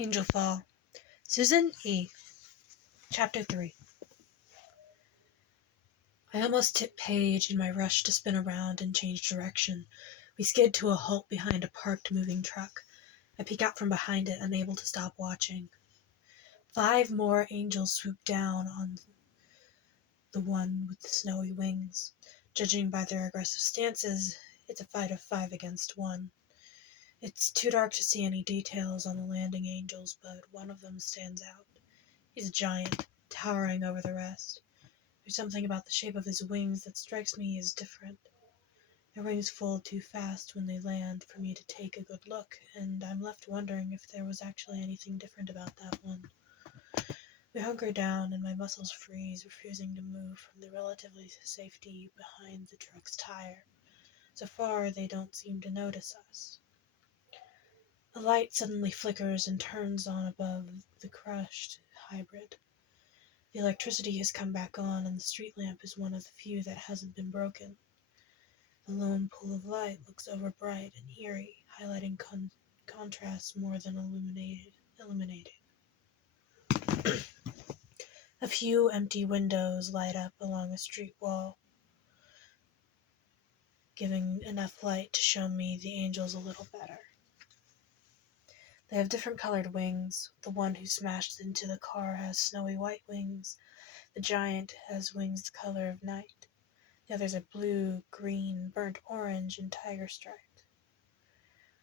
Angelfall, Susan E. Chapter 3. I almost tip page in my rush to spin around and change direction. We skid to a halt behind a parked moving truck. I peek out from behind it, unable to stop watching. 5 more angels swoop down on the one with the snowy wings. Judging by their aggressive stances, it's a fight of 5 against 1. It's too dark to see any details on the landing angels, but one of them stands out. He's a giant, towering over the rest. There's something about the shape of his wings that strikes me as different. Their wings fold too fast when they land for me to take a good look, and I'm left wondering if there was actually anything different about that one. We hunker down and my muscles freeze, refusing to move from the relatively safety behind the truck's tire. So far, they don't seem to notice us. A light suddenly flickers and turns on above the crushed hybrid. The electricity has come back on, and the street lamp is one of the few that hasn't been broken. The lone pool of light looks overbright and eerie, highlighting contrasts more than illuminating. A few empty windows light up along a street wall, giving enough light to show me the angels a little better. They have different colored wings. The one who smashed into the car has snowy white wings. The giant has wings the color of night. The others are blue, green, burnt orange, and tiger striped.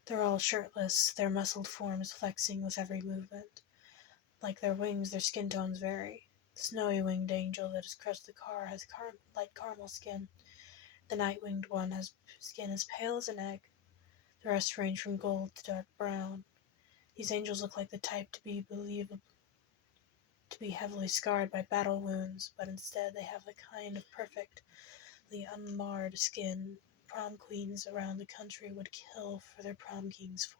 They're all shirtless, their muscled forms flexing with every movement. Like their wings, their skin tones vary. The snowy-winged angel that has crushed the car has light caramel skin. The night-winged one has skin as pale as an egg. The rest range from gold to dark brown. These angels look like the type to be heavily scarred by battle wounds, but instead they have the kind of perfectly unmarred skin prom queens around the country would kill for their prom kings for.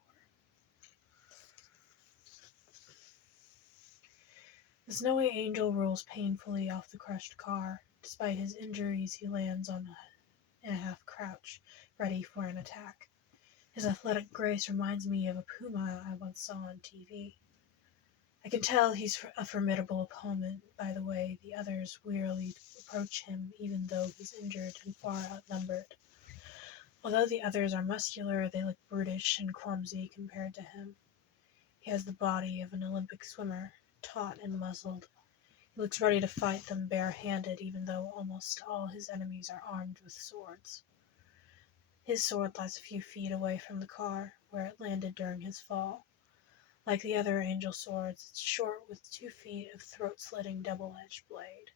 The snowy angel rolls painfully off the crushed car. Despite his injuries, he lands in a half crouch, ready for an attack. His athletic grace reminds me of a puma I once saw on TV. I can tell he's a formidable opponent by the way the others wearily approach him, even though he's injured and far outnumbered. Although the others are muscular, they look brutish and clumsy compared to him. He has the body of an Olympic swimmer, taut and muzzled. He looks ready to fight them bare-handed, even though almost all his enemies are armed with swords. His sword lies a few feet away from the car, where it landed during his fall. Like the other angel swords, it's short with 2 feet of throat-slitting double-edged blade.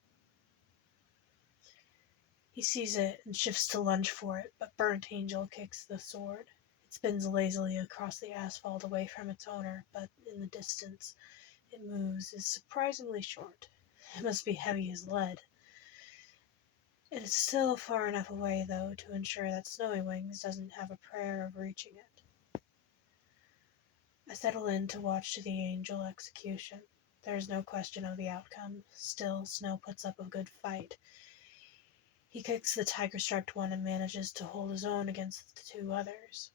He sees it and shifts to lunge for it, but Burnt Angel kicks the sword. It spins lazily across the asphalt away from its owner, but in the distance it moves is surprisingly short. It must be heavy as lead. It is still far enough away, though, to ensure that Snowy Wings doesn't have a prayer of reaching it. I settle in to watch the angel execution. There is no question of the outcome. Still, Snow puts up a good fight. He kicks the tiger-striped one and manages to hold his own against the 2 others,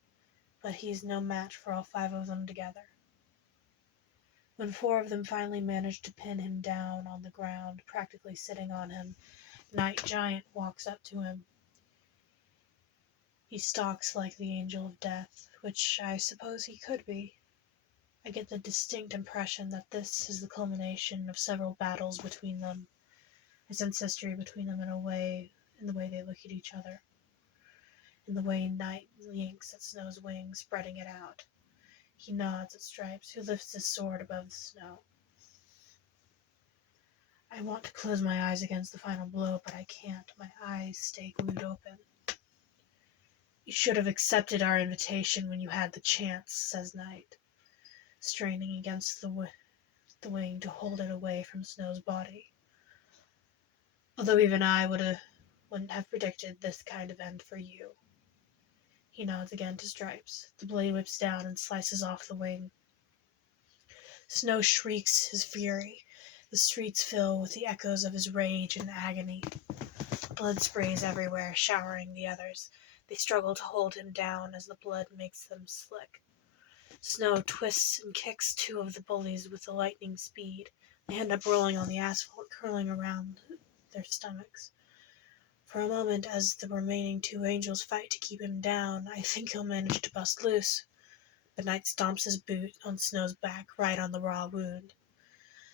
but he's no match for all 5 of them together. When 4 of them finally manage to pin him down on the ground, practically sitting on him, Night Giant walks up to him. He stalks like the angel of death, which I suppose he could be. I get the distinct impression that this is the culmination of several battles between them. I sense history between them in the way they look at each other, in the way Night yanks at Snow's wings, spreading it out. He nods at Stripes, who lifts his sword above the snow. I want to close my eyes against the final blow, but I can't. My eyes stay glued open. You should have accepted our invitation when you had the chance, says Night, straining against the wing to hold it away from Snow's body. Although even I wouldn't have predicted this kind of end for you. He nods again to Stripes. The blade whips down and slices off the wing. Snow shrieks his fury. The streets fill with the echoes of his rage and agony. Blood sprays everywhere, showering the others. They struggle to hold him down as the blood makes them slick. Snow twists and kicks two of the bullies with the lightning speed. They end up rolling on the asphalt, curling around their stomachs. For a moment, as the remaining two angels fight to keep him down, I think he'll manage to bust loose. But Knight stomps his boot on Snow's back, right on the raw wound.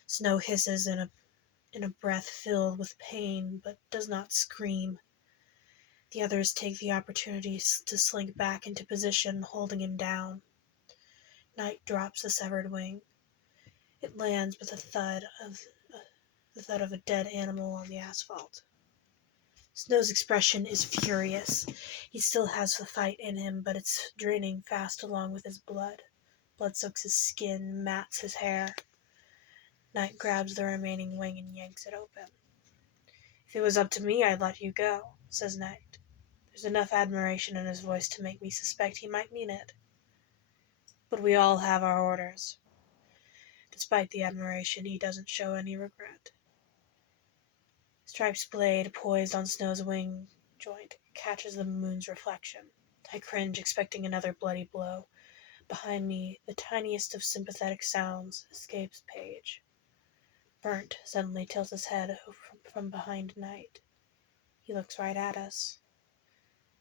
Snow hisses in a breath filled with pain, but does not scream. The others take the opportunity to slink back into position, holding him down. Knight drops the severed wing. It lands with the thud of a dead animal on the asphalt. Snow's expression is furious. He still has the fight in him, but it's draining fast along with his blood. Blood soaks his skin, mats his hair. Knight grabs the remaining wing and yanks it open. "If it was up to me, I'd let you go," says Knight. There's enough admiration in his voice to make me suspect he might mean it. But we all have our orders. Despite the admiration, he doesn't show any regret. Stripe's blade, poised on Snow's wing joint, catches the moon's reflection. I cringe, expecting another bloody blow. Behind me, the tiniest of sympathetic sounds escapes Paige. Burnt suddenly tilts his head from behind Knight. He looks right at us.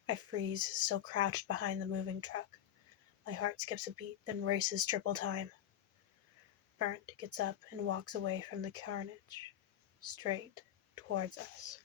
I freeze, still crouched behind the moving truck. My heart skips a beat, then races triple time. Burnt gets up and walks away from the carnage, straight towards us.